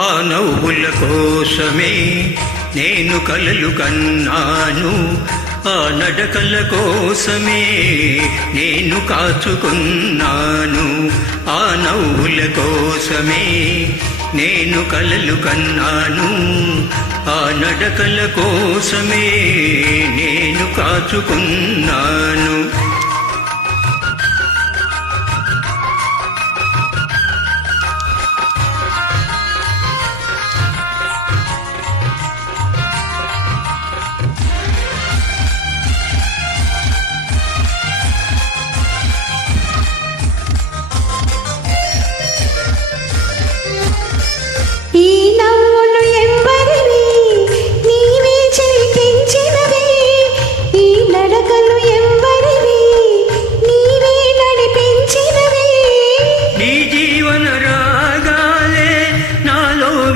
ఆ నవ్వుల కోసమే నేను కలలు కన్నాను, ఆ నడకల కోసమే నేను కాచుకున్నాను. ఆ నవ్వుల కోసమే నేను కలలు కన్నాను, ఆ నడకల కోసమే నేను కాచుకున్నాను.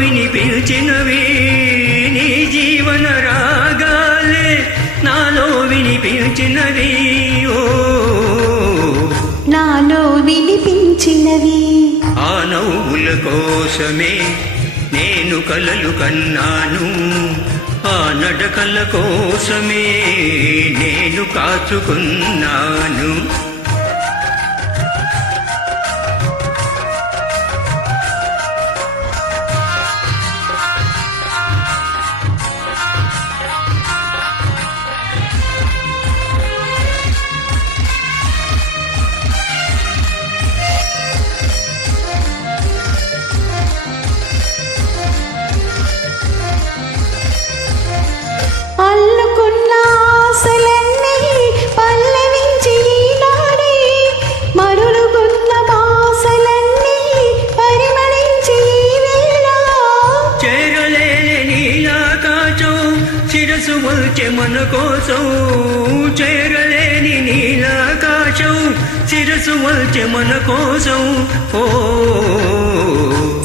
వినిపించినవి నీ జీవన రాగాలే నాలో వినిపించినవి, ఓ నాలో వినిపించినవి. ఆ నవ్వుల కోసమే నేను కలలు కన్నాను, ఆ నడకల కోసమే నేను కాచుకున్నాను. అల్లుకున్న ఆశలన్నీ పల్లవించి ఈనాడే, మరులుకున్న బాసలన్నీ పరిమళించి వేళ. చేరలేని నీలాకాశం శిరసు వంచె మన కోసం, చేరలేని నీలాకాశం శిరసు వంచె మన కోసం, ఓ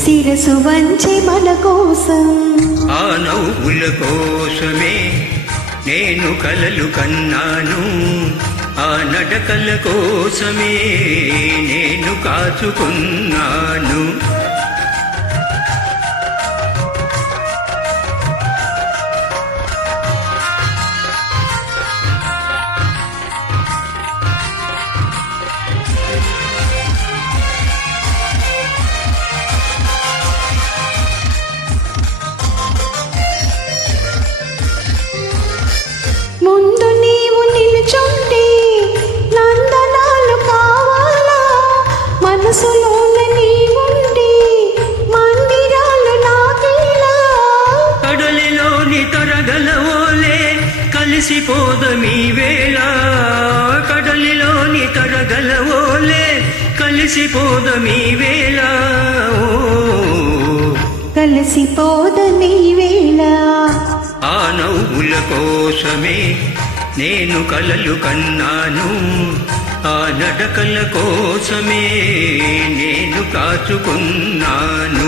శిరసు వంచె మన కోసం. ఆ నవ్వుల కోసమే నేను కలలు కన్నాను, ఆ నడకల కోసమే నేను కాచుకున్నాను. ముందు నీవు నిలుచుంటే నందనాలు కావాలా, మనసులోన నీవుండి మందిరాలు నాకేలా. కడలిలోని తరగలవోలే కలిసిపోదమీ వేళ, కడలిలోని తరగలవోలే కలిసిపోదమీ వేళ, కలిసిపోదని వేళ. ఆ నవ్వుల కోసమే నేను కలలు కన్నాను, ఆ నడకల కోసమే నేను కాచుకున్నాను.